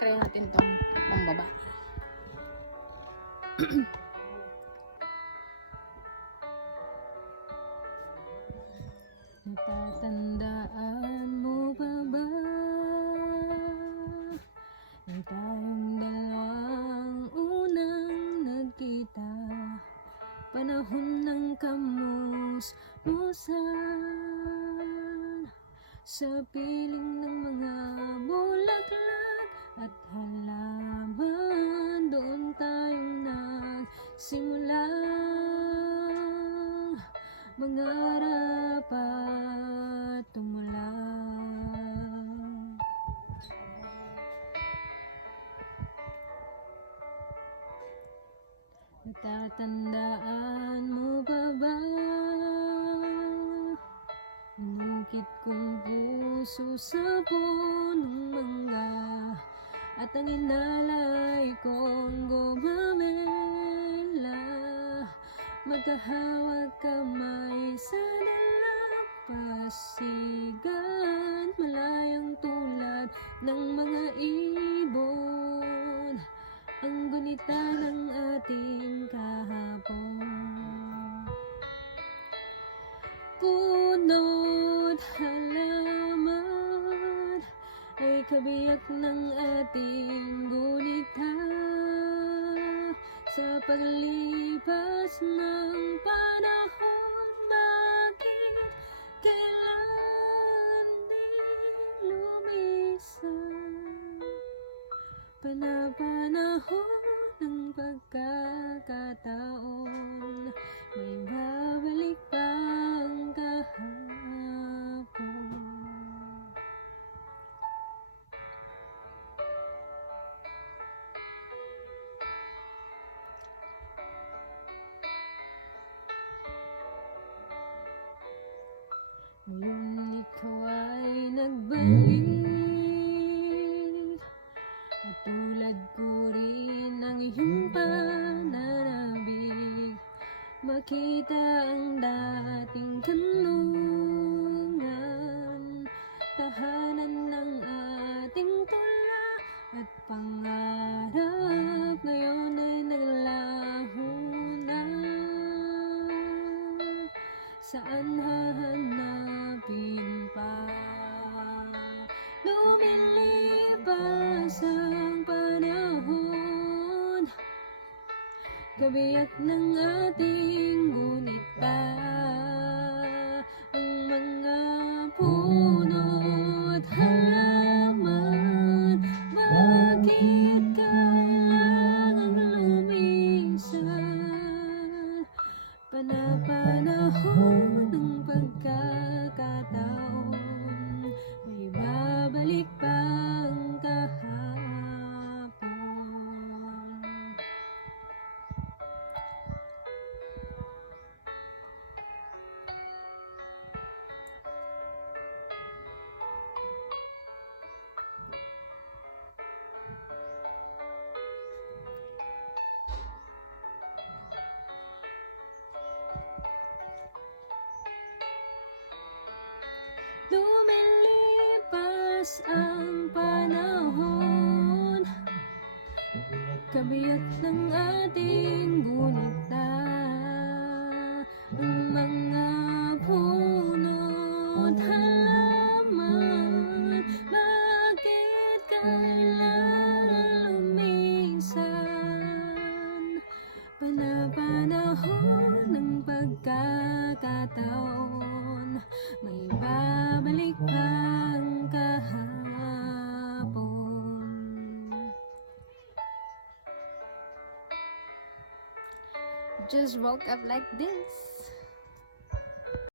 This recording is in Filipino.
try natin tong pambaba. Natatandaan mo pa ba nang tayong dalawang unang nagkita? Panahon ng kamusmusan sa piling ng mga bulaklak at halaman. Doon tayong nagsimulang mangarap at tumula. Natatandaan mo pa ba inukit kong puso sa punong mangga at ang inalay kong gumamela? Magkahawak kamay sa dalampasigan, malayang tulad ng mga ibon, ang gunita ng ating kahapon. Puno't halaman ay kabiyak ng ating gunita. Sa paglipas ng panahon, bakit kailan di lumisan? Panahon ng pagkakataon, may babalik pang kahapon. Ngayon ikaw ay nagbalik, at tulad ko rin ang iyong pananabik. Makita ang dating kanlungan, tahanan ng ating tula at pangarap. Ngayon ay naglaho na, saan hahanapin pa? Lumilipas ang panahon, kabiyak ng ating gunita. Ang mga puno't halaman, bakit kailangang lumisan? Panahon ng pagkakataon, may babalik pang kahapon. Lumilipas ang panahon, kabiyak ng ating gunita. Ang mga puno't halaman, bakit kailangan lumisan? Panahon ng pagkakataon, may babalik pang kahapon. Just woke up like this.